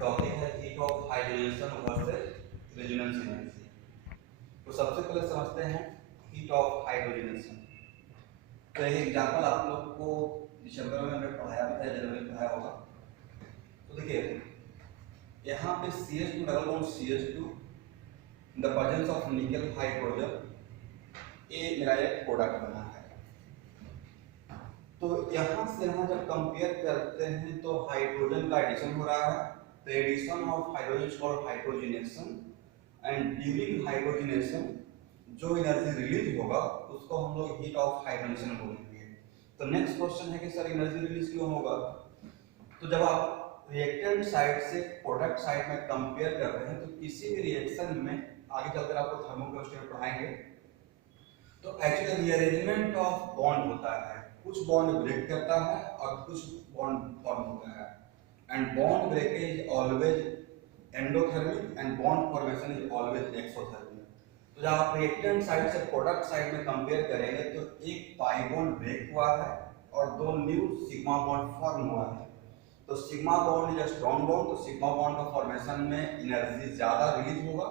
Topic है heat of hydrogen versus resonance energy. तो सबसे पहले समझते हैं हीट ऑफ हाइड्रोजनेशन। तो एक एग्जांपल आप लोग को दिसंबर में हमने पढ़ाया भी था, जनवरी में पढ़ाया होगा। तो देखिए यहाँ पे CH2 double bond CH2 in the presence of निकल हाइड्रोजन, ये मेरा एक प्रोडक्ट बना है। तो यहाँ से यहाँ जब कंपेयर करते हैं तो हाइड्रोजन का एडिशन हो रहा है। तो addition of hydrogen is called hydrogenation, and during hydrogenation जो एनर्जी रिलीज होगा उसको हम लोग हीट ऑफ हाइड्रोजनेशन बोलेंगे। तो नेक्स्ट क्वेश्चन है कि सर एनर्जी रिलीज क्यों होगा? तो जब आप रिएक्टेंट साइड से प्रोडक्ट साइड में कंपेयर कर रहे हैं तो किसी भी रिएक्शन में आगे चलकर आपको थर्मोकेमिस्ट्री में पढ़ाएंगे, तो एक्चुअली रीअरेंजमेंट ऑफ बॉन्ड होता है। कुछ बॉन्ड ब्रेक करता है और कुछ बॉन्ड फॉर्म होता है, and bond breakage is always endothermic and bond formation is always exothermic. तो जब आप रिएक्टेंट साइड से प्रोडक्ट साइड में कंपेयर करेंगे तो एक पाई बॉन्ड ब्रेक हुआ है और दो न्यू सिग्मा बॉन्ड फॉर्म हुआ है। तो sigma bond is strong bond, तो सिग्मा बॉन्ड का फॉर्मेशन में एनर्जी ज्यादा रिलीज होगा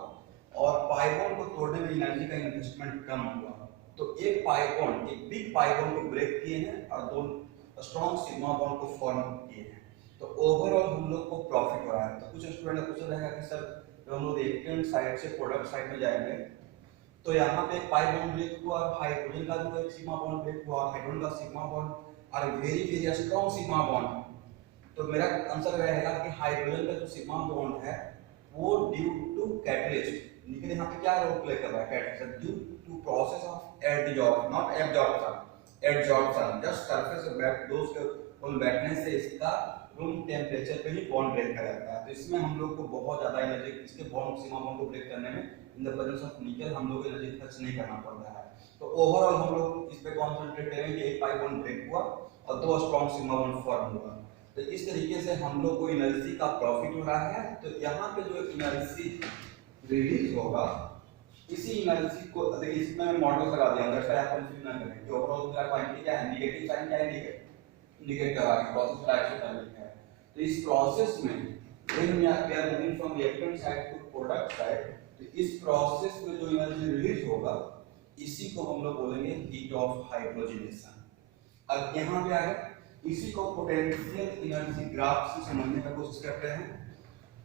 और पाई बॉन्ड को तोड़ने में एनर्जी का इन्वेस्टमेंट कम हुआ। तो एक पाई बॉन्ड, एक बिग पाई बॉन्ड को ब्रेक किए हैं और दो स्ट्रॉन्ग सिग्मा बॉन्ड को फॉर्म किए हैं। तो ओवरऑल हम लोग को प्रॉफिट हो रहा है। तो कुछ स्टूडेंट का क्वेश्चन रहेगा कि सर जब हम लोग रिएक्टेंट साइड से प्रोडक्ट साइड में जाएंगे तो यहाँ पे एक पाई बॉन्ड ब्रेक हुआ और हाइड्रोजन का भी एक सिग्मा बॉन्ड ब्रेक हुआ और हाइड्रोजन का सिग्मा बॉन्ड और very very strong sigma bond. तो मेरा आंसर रहेगा कि हाइड्रोजन का जो सिग्मा बॉन्ड है वो ड्यू टू कैटलिस्ट, लेकिन यहाँ पे क्या रोल प्ले कर रहा है? Catalyst due to process of adsorption, not absorption, adsorption, just surface पे बैठ दोस्त के उन बैठने से इसका रूम टेम्परेचर पे ही बॉन्ड ब्रेक कर जाता है। तो इसमें हम लोग को बहुत ज्यादा एनर्जी इसके बॉन्ड सिग्मा बॉन्ड को ब्रेक करने में इन द प्रेजेंस ऑफ निकल हम लोग एनर्जी खर्च नहीं करना पड़ता है। तो ओवरऑल हम लोग इस पे कंसंट्रेट करेंगे कि एक पाई बॉन्ड ब्रेक हुआ और दो स्ट्रॉन्ग सिग्मा बॉन्ड फॉर्म हुआ। तो इस तरीके से हम लोग को एनर्जी का प्रॉफिट हो रहा है। तो यहाँ पे जो एनर्जी रिलीज होगा इसी एनर्जी को देखिए इसमें मॉडल लगा दिया, दैट्स व्हाई आप कंफ्यूज ना करें कि ओवरऑल का क्वांटिटी क्या है, नेगेटिव साइन क्या है, इंडिकेट कर रहा है प्रोसेस का एक्सोथर्मिक है। तो इस प्रोसेस में when we are moving from reactant side to product side, तो इस प्रोसेस में जो एनर्जी रिलीज होगा इसी को हम लोग बोलेंगे हीट ऑफ हाइड्रोजनेशन। अब यहाँ पे आगे इसी को पोटेंशियल एनर्जी ग्राफ से समझने का कोशिश करते हैं।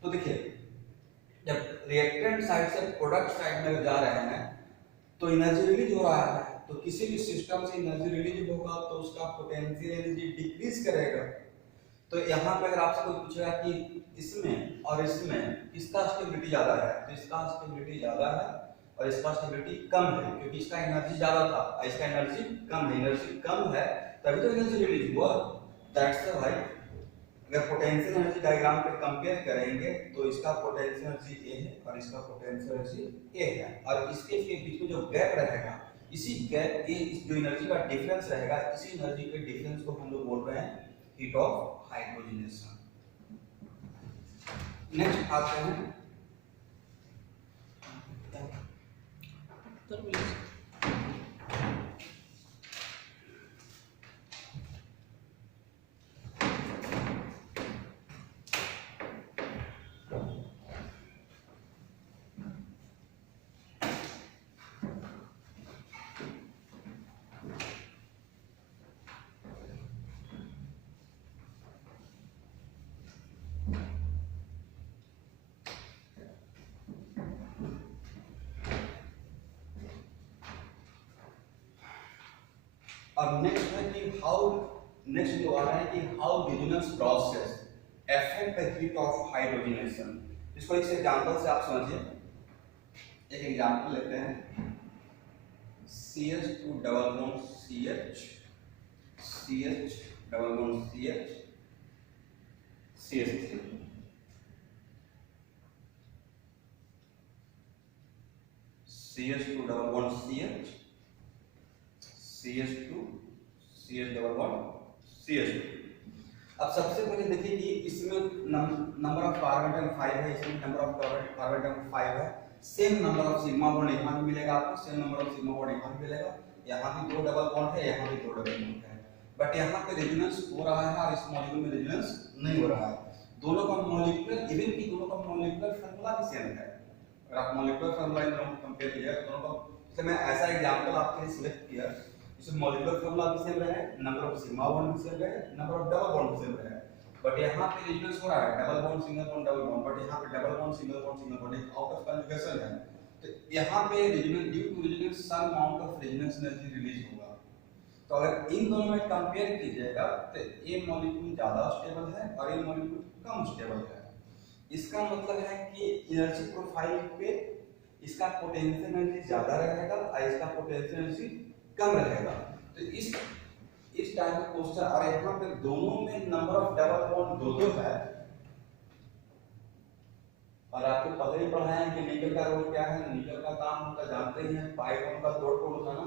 तो देखिए जब रिएक्टेंट साइड से प्रोडक्ट साइड में जा रहे हैं तो एनर्जी रिलीज हो रहा है, तो किसी भी सिस्टम से एनर्जी रिलीज होगा तो उसका पोटेंशियल एनर्जी डिक्रीज करेगा। तो यहाँ पे अगर आपसे कोई पूछेगा कि इसमें और इसमें किसका स्टेबिलिटी ज्यादा है, तो इसका स्टेबिलिटी ज्यादा है और इसका स्टेबिलिटी कम है, क्योंकि इसका एनर्जी ज्यादा था और इसका एनर्जी कम है। एनर्जी कम है तभी तो एनर्जी रिलीज हुआ, दैट्स व्हाई अगर पोटेंशियल एनर्जी डायग्राम पे कंपेयर करेंगे तो इसका पोटेंशियल एनर्जी ए है और इसका पोटेंशियल एनर्जी ए है, और इसके बीच में जो गैप रहेगा इसी गैप के इस जो एनर्जी का डिफरेंस रहेगा इसी एनर्जी के डिफरेंस को हम लोग बोल रहे हैं हीट ऑफ हाइड्रोजनेशन। नेक्स्ट आते हैं अब नेक्स्ट है कि हाउ नेक्स्ट जो आ रहा है कि how resonance process affect the heat of hydrogenation. इसको एक एग्जांपल से आप समझिए। एक एग्जांपल लेते हैं CH2 double bond CH, CH double bond CH, CH3, CH2 double bond CH, CH2, CH double bond CH2। अब सबसे पहले देखिए कि इसमें नंबर ऑफ कार्बन एटम 5 है, इसमें नंबर ऑफ कार्बन एटम 5 है। Same number of sigma bond यहाँ भी मिलेगा आपको, same number of sigma bond यहाँ भी मिलेगा। यहाँ भी दो डबल बॉन्ड है, यहाँ भी दो डबल बॉन्ड है, बट यहाँ पे रेजोनेंस हो रहा है और इस मॉलिक्यूल में रेजोनेंस नहीं हो रहा है। दोनों का मॉलिक्यूलर इवन फार्मूला भी सेम है। अगर आप मॉलिक्यूलर फार्मूला इन दोनों को कंपेयर कीजिए तो दोनों का, जैसे मैं ऐसा एग्जांपल आपके लिए सिलेक्ट किया, इसमें मॉलिक्यूलर फार्मूला भी सेम रहे, नंबर ऑफ सिग्मा बॉन्ड भी सेम रहे, नंबर ऑफ डबल बॉन्ड भी सेम रहे, बट यहाँ पे रेजोनेंस हो रहा है double bond single bond double bond, but यहाँ पे डबल बॉन्ड सिंगल बॉन्ड एक आउट ऑफ कन्जुगेशन है। तो यहाँ पे resonance, due to resonance some amount of resonance energy release होगा। तो अगर इन दोनों में कंपेयर कीजिएगा तो ये मॉलिक्यूल ज्यादा स्टेबल है और ये मॉलिक्यूल कम स्टेबल है। इसका मतलब है कि एनर्जी प्रोफाइल पे इसका पोटेंशियल एनर्जी ज्यादा रहेगा और इसका पोटेंशियल एनर्जी कम रहेगा। तो इस टाइप का क्वेश्चन, और यहाँ पे दोनों में नंबर ऑफ डबल बॉन्ड दो है, और आपको पहले ही पढ़ा है कि निकल का रोल क्या है। निकल का काम होता जानते ही हैं, पाई बॉन्ड का तोड़ फोड़ होता ना।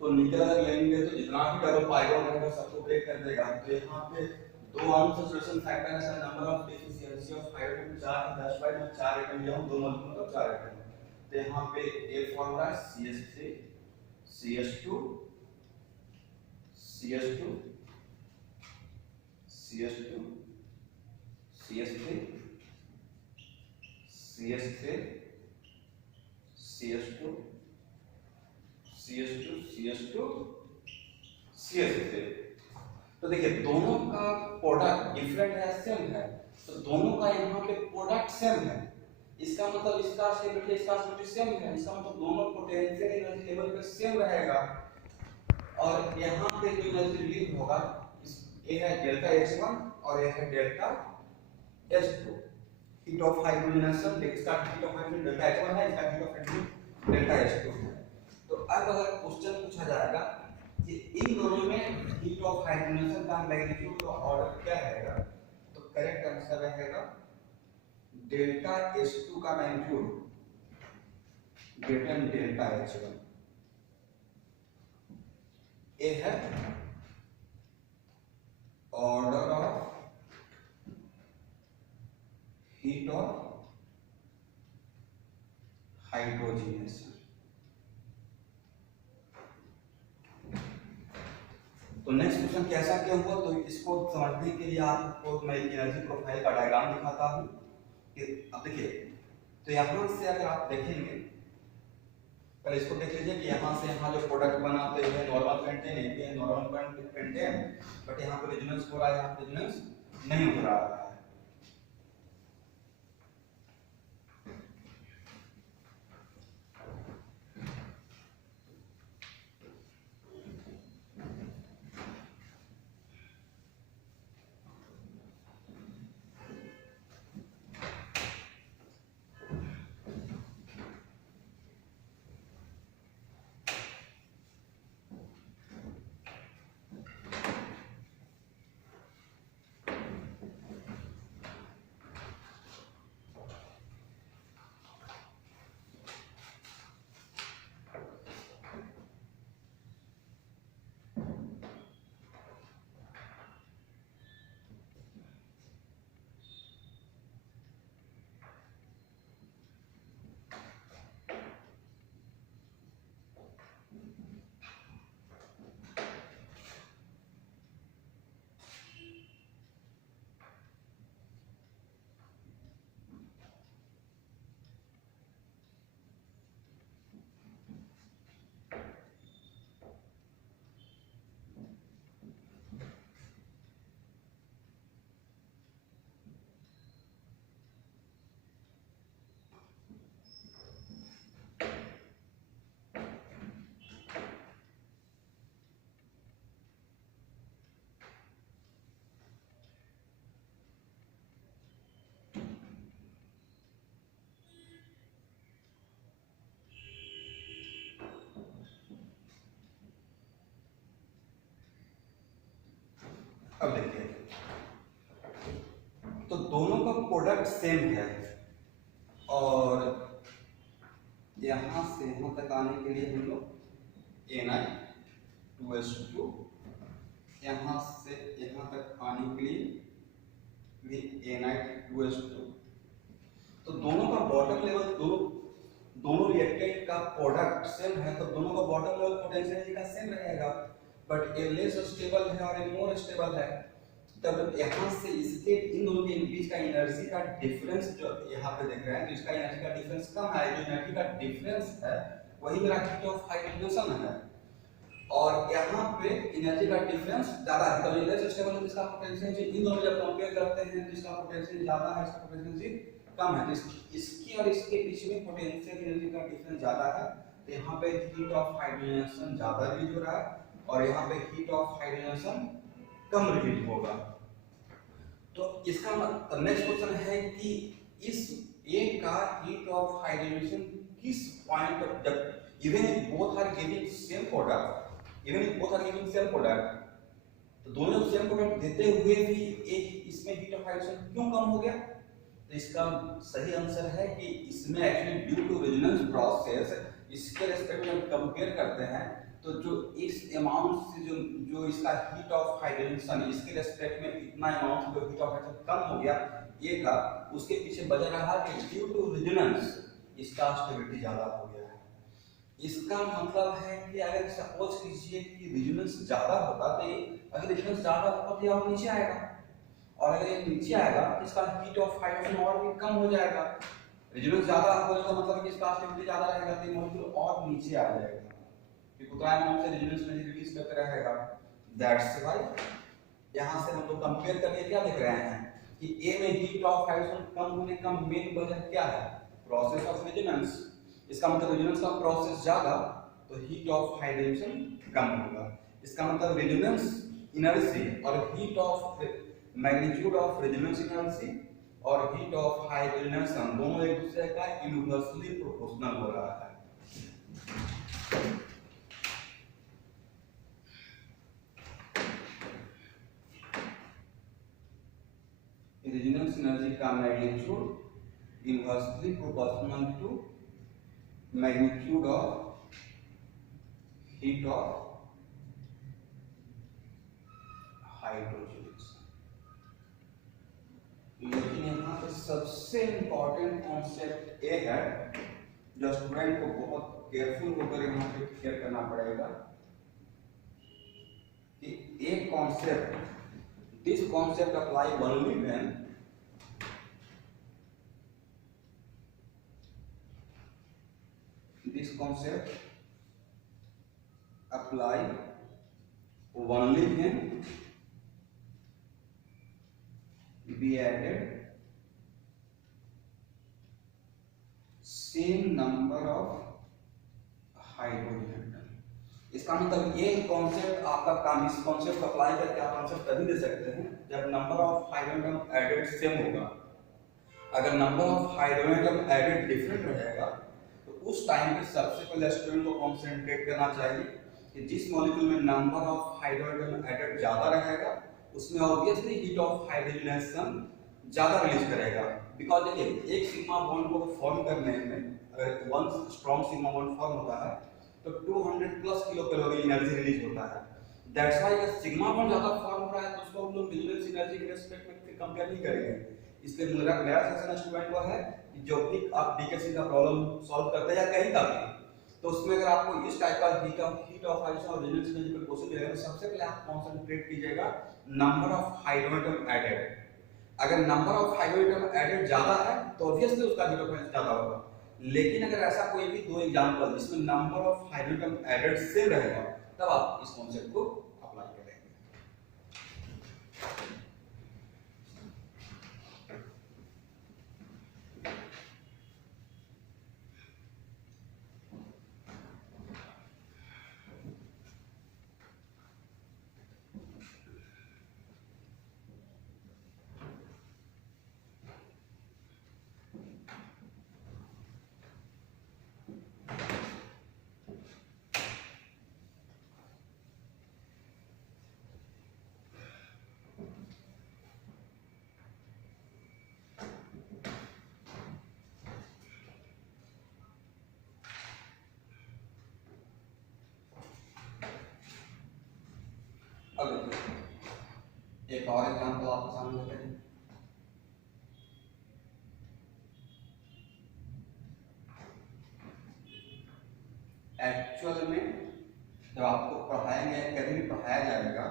तो निकल अगर लेंगे तो जितना भी डबल पाई बॉन्ड रहेगा सबको ब्रेक कर देगा। तो यहाँ पे दो अनसैचुरेशन फैक्टर है, number of deficiency of hydrogen 4 10 by में 4 एटम लिया हूं, दो मॉलिक्यूल मतलब 4 एटम। तो यहाँ पे a formula CH3 CH2 CH2 CH2 CH3 CH3 CH2 CH2 CH2 CH3। तो देखिए दोनों का प्रोडक्ट डिफरेंट है, सेम है, तो दोनों का यहाँ पे प्रोडक्ट सेम है। इसका मतलब इसका स्टेबिलिटी सेम है, इसका मतलब दोनों पोटेंशियल एनर्जी लेवल पे सेम रहेगा। और यहाँ पे जो एनर्जी रिलीज होगा ये है डेल्टा H1 और ये है delta H2। Heat of hydrogenation, इसका heat of hydrogen delta H1 है, इसका heat of hydrogen delta H2 है। तो अब अगर क्वेश्चन पूछा जाएगा कि इन दोनों में हीट ऑफ हाइड्रोजनेशन का मैग्नीट्यूड का ऑर्डर क्या रहेगा, तो करेक्ट आंसर रहेगा डेल्टा H2 का magnitude greater than delta H1। ये है order of heat of hydrogenation. तो नेक्स्ट क्वेश्चन कैसा क्या हुआ, तो इसको समझने के लिए आपको मैं एनर्जी प्रोफाइल का डायग्राम दिखाता हूं कि अब देखिए। तो यहां से अगर आप देखेंगे, पहले इसको देख लीजिए कि यहां से यहां जो प्रोडक्ट बनाते हैं नॉर्मल पेंटेन, ये नॉर्मल पेंटेन, बट यहां पे रेजोनेंस हो रहा है, यहां पे रेजोनेंस नहीं हो रहा है। अब देखिए, तो दोनों का प्रोडक्ट सेम है और यहां से यहां तक आने के लिए हम लोग Na2S2, यहां से यहां तक आने के लिए भी Na2S2। तो दोनों का बॉटम लेवल, दोनों रिएक्टेंट का प्रोडक्ट सेम है, तो दोनों का बॉटम लेवल पोटेंशियल एनर्जी का सेम रहेगा, बट ए लेस स्टेबल है और ए मोर स्टेबल है। तब यहाँ से इसके इन दोनों के बीच का एनर्जी का डिफरेंस जो यहाँ पे देख रहे हैं, तो इसका एनर्जी का डिफरेंस कम है, जो एनर्जी का डिफरेंस है वही मेरा हीट ऑफ हाइड्रोजन है, और यहाँ पे एनर्जी का डिफरेंस ज्यादा है, तो इधर स्टेबल है, इसका पोटेंशियल जी इन दोनों जब कंपेयर करते हैं तो इसका पोटेंशियल ज्यादा है, इसका पोटेंशियल जी कम है, तो इसकी और इसके बीच में पोटेंशियल एनर्जी का डिफरेंस ज्यादा है, तो यहाँ पे हीट ऑफ हाइड्रोजन ज्यादा रिलीज हो रहा है और यहाँ पे heat of hydrogen come release होगा। तो इसका नेक्स्ट क्वेश्चन है कि इस ए का हीट ऑफ हाइड्रोजन किस पॉइंट पर, जब even if both are giving same product, even if both are giving same product, तो दोनों सेम प्रोडक्ट देते हुए भी एक इसमें हीट ऑफ हाइड्रोजन क्यों कम हो गया? तो इसका सही आंसर है कि इसमें actually due to resonance process, इसके रेस्पेक्ट में कंपेयर करते हैं तो जो इस अमाउंट से जो इसका हीट ऑफ हाइड्रोजन इसके रेस्पेक्ट में इतना अमाउंट जो हीट ऑफ हाइड्रोजन कम हो गया ए का, उसके पीछे वजह रहा कि ड्यू टू रेजोनेंस इसका स्टेबिलिटी ज्यादा हो गया है। इसका मतलब है कि अगर सपोज कीजिए कि रेजोनेंस ज्यादा होता तो अगर रेजोनेंस ज्यादा होता तो और नीचे आएगा, और अगर ये नीचे आएगा तो इसका हीट ऑफ हाइड्रोजन और भी कम हो जाएगा। रेजोनेंस ज्यादा होने का मतलब है कि इसका स्टेबिलिटी ज्यादा रहेगा तो मॉलिक्यूल और नीचे आ जाएगा, उतना अमाउंट से रेजोनेंस में रिलीज करते रहेगा। दैट्स व्हाई यहां से हम लोग कंपेयर करके क्या देख रहे हैं कि ए में हीट ऑफ हाइड्रोजन कम होने का मेन वजह क्या है? Process of resonance. इसका मतलब रेजोनेंस का प्रोसेस ज्यादा तो हीट ऑफ हाइड्रोजन कम होगा। इसका मतलब रेजोनेंस एनर्जी और heat of magnitude of resonance energy और हीट ऑफ हाइड्रोजन दोनों एक दूसरे का इनवर्सली प्रोपोर्शनल हो रहा है। रेजोनेंस एनर्जी का magnitude inversely proportional to magnitude of heat of hydrogen. लेकिन यहाँ पे सबसे इंपॉर्टेंट कॉन्सेप्ट ये है जो स्टूडेंट को बहुत केयरफुल होकर यहाँ पे क्लियर करना पड़ेगा कि एक concept, this concept apply only when this concept apply only when be added same number of hydrogen atom। इसका मतलब ये कॉन्सेप्ट आपका काम, इस कॉन्सेप्ट अप्लाई करके आप आंसर तभी दे सकते हैं जब number of hydrogen atom added same होगा। अगर number of hydrogen atom added different रहेगा उस टाइम पे सबसे पहले स्टूडेंट को कंसंट्रेट करना चाहिए कि जिस मॉलिक्यूल में नंबर ऑफ हाइड्रोजन एटम ज्यादा रहेगा उसमें ऑब्वियसली हीट ऑफ हाइड्रोजनेशन ज्यादा रिलीज करेगा। बिकॉज देखिए एक सिग्मा बॉन्ड को फॉर्म करने में अगर one strong sigma bond form होता है तो 200 plus kilo calorie energy release होता है। दैट्स व्हाई अगर सिग्मा बॉन्ड ज्यादा फॉर्म हो रहा है तो उसको हम लोग रेजोनेंस एनर्जी के रिस्पेक्ट में कंपेयर नहीं करेंगे। इसलिए मेरा सजेशन स्टूडेंट को है जो भी आप डीकेसी का प्रॉब्लम सॉल्व करते हैं या कहीं का भी, तो उसमें अगर आपको इस टाइप का हीट ऑफ हाइड्रोजन और रेजोनेंस एनर्जी पर क्वेश्चन मिलेगा तो सबसे पहले आप कंसंट्रेट कीजिएगा नंबर ऑफ हाइड्रोजन एडेड। अगर नंबर ऑफ हाइड्रोजन एडेड ज्यादा है तो ऑब्वियसली उसका हीट ऑफ हाइड्रोजन ज्यादा होगा। लेकिन अगर ऐसा कोई भी दो एग्जांपल जिसमें number of hydrogen added same रहेगा तब आप इस कॉन्सेप्ट को अप्लाई करेंगे। एक और एग्जांपल आपके सामने लेते हैं। एक्चुअल में जब आपको पढ़ाएंगे कभी भी पढ़ाया जाएगा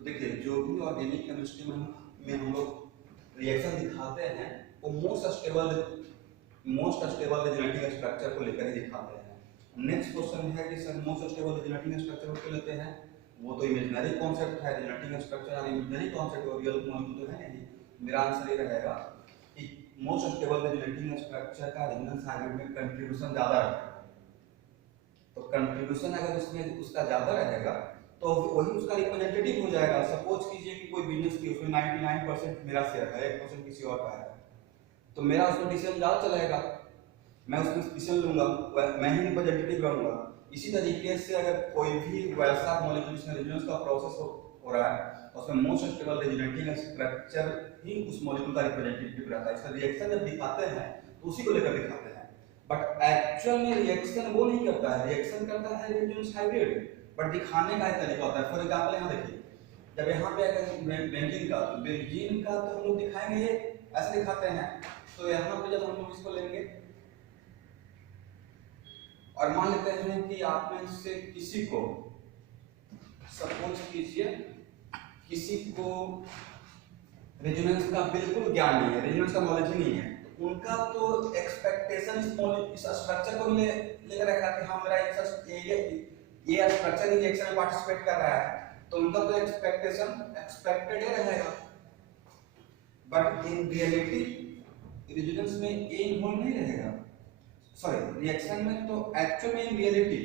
तो देखिए जो भी ऑर्गेनिक केमिस्ट्री में हम लोग रिएक्शन दिखाते हैं वो मोस्ट स्टेबल जेनेटिक स्ट्रक्चर को लेकर ही दिखाते हैं। नेक्स्ट क्वेश्चन है कि sir most stable genetic structure को लेते हैं, वो तो इमेजिनरी कॉन्सेप्ट है। जेनेटिक स्ट्रक्चर और इमेजिनरी कॉन्सेप्ट और रियल मॉलिक्यूल तो है नहीं। मेरा आंसर ये रहेगा कि मोस्ट स्टेबल जेनेटिक स्ट्रक्चर का रेजोनेंस हाइब्रिड में कंट्रीब्यूशन ज्यादा रहेगा। तो कंट्रीब्यूशन अगर उसमें उसका ज्यादा रहेगा तो वही उसका रिप्रेजेंटेटिव हो जाएगा। सपोज कीजिए कि कोई बिजनेस की उसमें 99% मेरा शेयर है, 1% किसी और का है, तो मेरा उसमें डिसीजन ज्यादा चलेगा, मैं उसमें डिसीजन लूंगा, मैं ही रिप्रेजेंटेटिव रहूंगा। इसी तरीके से अगर कोई भी वैसा मॉलिक्यूल जिसमें रेजोनेंस का प्रोसेस हो रहा है उसमें मोस्ट स्टेबल जेनेटिक स्ट्रक्चर ही उस मॉलिक्यूल का रिप्रेजेंटेटिव रहता है। इसका रिएक्शन जब दिखाते हैं तो उसी को लेकर दिखाते हैं, बट एक्चुअल में रिएक्शन वो नहीं करता है, रिएक्शन करता है रेजोनेंस हाइब्रिड, बट दिखाने का एक तरीका होता है। फॉर एग्जांपल यहाँ देखिए, जब यहाँ पे अगर बेंजीन का तो हम लोग दिखाएंगे ये ऐसे दिखाते हैं, तो यहाँ पे जब हम लोग इसको लेंगे और मान लेते हैं कि आप में से किसी को, सपोज कीजिए किसी को रेजोनेंस का बिल्कुल ज्ञान नहीं है, रेजोनेंस का नॉलेज ही नहीं है, तो उनका तो एक्सपेक्टेशन इस स्ट्रक्चर को लेकर रहेगा कि हाँ मेरा ये स्ट्रक्चर रिएक्शन में पार्टिसिपेट कर रहा है, तो उनका तो एक्सपेक्टेशन एक्सपेक्टेड ही रहेगा। बट इन रियलिटी रेजोनेंस में ये इन्वॉल्व नहीं रहेगा, सॉरी रिएक्शन में, तो एक्चुअल में इन रियलिटी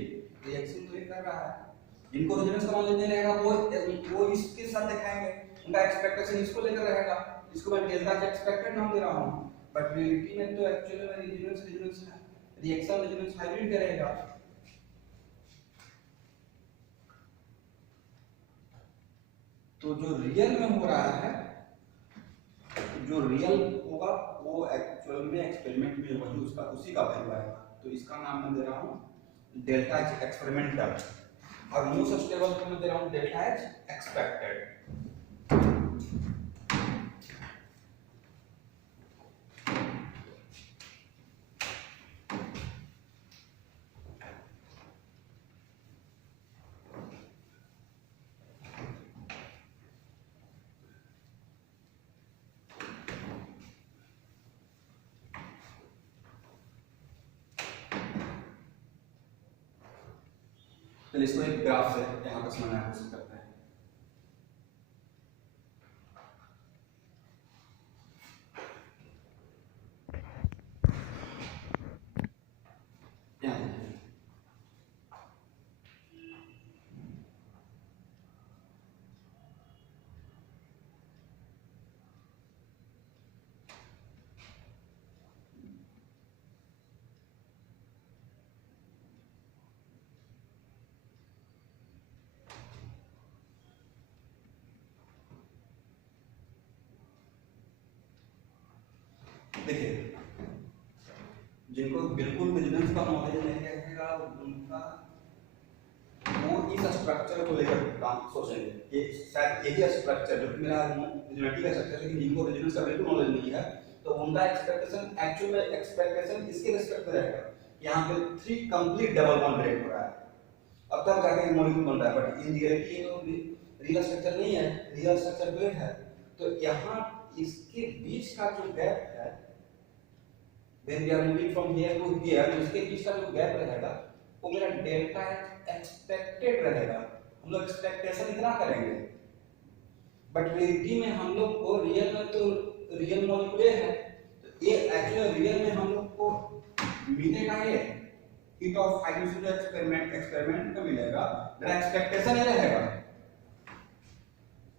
रिएक्शन तो ये कर रहा है, जिनको रेजोनेंस का नॉलेज नहीं रहेगा वो इसके साथ दिखाएंगे, उनका एक्सपेक्टेशन इसको लेकर रहेगा, इसको मैं डेल्टा के एक्सपेक्टेड नाम दे रहा हूं, बट रियलिटी में तो एक्चुअली में रेजोनेंस रिएक्शन रेजोनेंस हाइब्रिड करेगा। तो जो रियल में हो रहा है, जो रियल होगा वो एक्चुअल में एक्सपेरिमेंट में वही उसका उसी का वैल्यू आएगा। तो इसका नाम मैं दे रहा हूं डेल्टा एच एक्सपेरिमेंटल, और मोस्ट स्टेबल को मैं दे रहा हूं डेल्टा एच एक्सपेक्टेड। तो इसको एक ग्राफ से यहाँ पर समझना कोशिश करते हैं। देखिए जिनको बिल्कुल बिजनेस का नॉलेज नहीं रहेगा उनका वो इस स्ट्रक्चर को लेकर काम सोचेंगे कि शायद यही स्ट्रक्चर जो मेरा जेनेटिक स्ट्रक्चर, लेकिन जिनको बिजनेस का बिल्कुल नॉलेज नहीं है तो उनका एक्सपेक्टेशन एक्चुअल में एक्सपेक्टेशन इसके रिस्पेक्ट में रहेगा कि यहाँ पे 3 कंप्लीट डबल बॉन्ड ब्रेक हो रहा है, अब तक जाके मॉलिक्यूल बन रहा है, बट इन रियलिटी ये तो रियल स्ट्रक्चर नहीं है, रियल स्ट्रक्चर ब्रेक है। तो यहाँ इसके बीच का जो गैप है, when we are moving from here to here, इसके बीच का जो गैप रहेगा वो मेरा डेल्टा एक्सपेक्टेड रहेगा। हम लोग एक्सपेक्टेशन इतना करेंगे, बट रियलिटी में हम लोग को रियल में तो रियल मॉलिक्यूल है, तो ये एक्चुअली रियल में हम लोग को मिलेगा ये हीट ऑफ हाइड्रोजन एक्सपेरिमेंट में मिलेगा, मेरा एक्सपेक्टेशन ये रहेगा,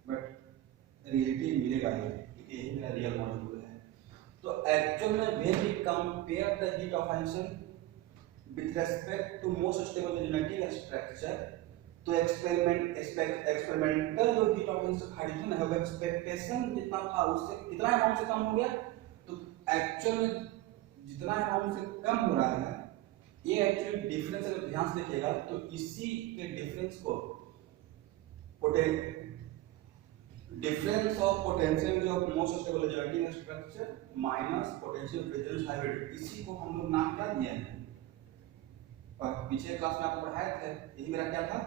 बट रियलिटी मिलेगा ये क्योंकि ये मेरा रियल मॉलिक्यूल है। तो एक्चुअल में when we compare the heat of hydrogen with respect to most stable genetic structure, तो एक्सपेरिमेंटल जो हीट ऑफ हाइड्रोजन है वो एक्सपेक्टेशन जितना था उससे कितना अमाउंट से कम हो गया, तो एक्चुअल में जितना अमाउंट से कम हो रहा है ये एक्चुअली डिफरेंस अगर ध्यान से देखिएगा तो इसी के डिफरेंस को difference of potential of most stable genetic structure minus potential resonance hybrid, इसी को हम लोग नाम क्या दिए हैं और पिछले क्लास में आपको पढ़ाए थे, यही मेरा क्या था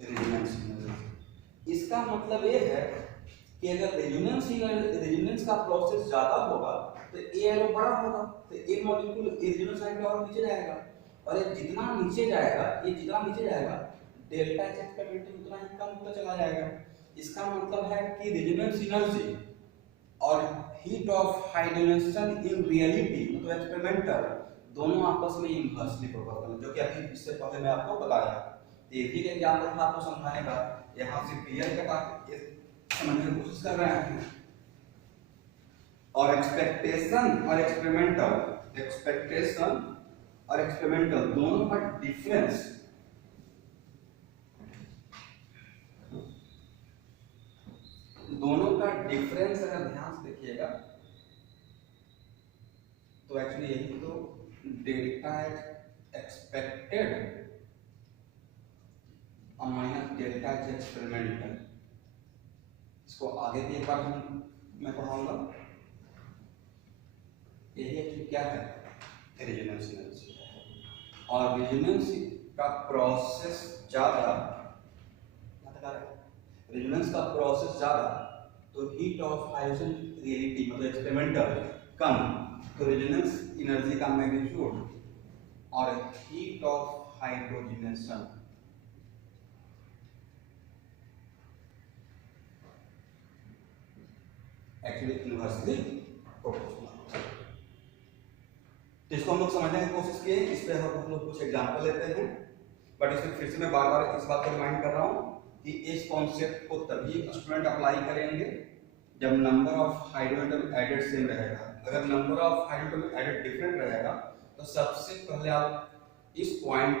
रेजोनेंस। इसका मतलब ये है कि अगर रेजोनेंस का प्रोसेस ज्यादा होगा तो ए एरो बड़ा होगा, तो ए मॉलिक्यूल रेजोनेंस साइड पे और नीचे जाएगा, और ये जितना नीचे जाएगा, डेल्टा एच एक्सपेरिमेंटल उतना ही कम होता चला जाएगा। इसका मतलब है कि रेजोनेंस एनर्जी और heat of hydrogenation in reality मतलब एक्सपेरिमेंटल दोनों आपस में इनवर्सली प्रोपोर्शनल, जो कि अभी इससे पहले मैं आपको बताया। ये भी एक एग्जांपल था आपको समझाने का, यहां से क्लियर कटा समझने की कोशिश कर रहे हैं। और एक्सपेक्टेशन और एक्सपेरिमेंटल दोनों का डिफरेंस अगर ध्यान से देखिएगा तो एक्चुअली यही तो डेल्टा एच एक्सपेक्टेड और माइनस डेल्टा एच एक्सपेरिमेंटल, इसको आगे भी एक बार मैं पढ़ाऊंगा। यही एक्चुअली क्या है रेजोनेंस एनर्जी, और रेजोनेंस का प्रोसेस ज्यादा तो हीट ऑफ हाइड्रोजन रियलिटी मतलब एक्सपेरिमेंटल कम, तो रेजोनेंस एनर्जी का मैग्नीट्यूड और heat of hydrogenation actually inversely proportional. इसको हम लोग समझने की कोशिश किए, इस पे हम लोग कुछ एग्जांपल लेते हैं, बट इसमें फिर से मैं बार बार इस बात को रिमाइंड कर रहा हूँ कि इस कॉन्सेप्ट को तभी स्टूडेंट अप्लाई करेंगे जब number of hydrogen added same रहेगा। अगर number of hydrogen added different रहेगा तो सबसे पहले आप इस पॉइंट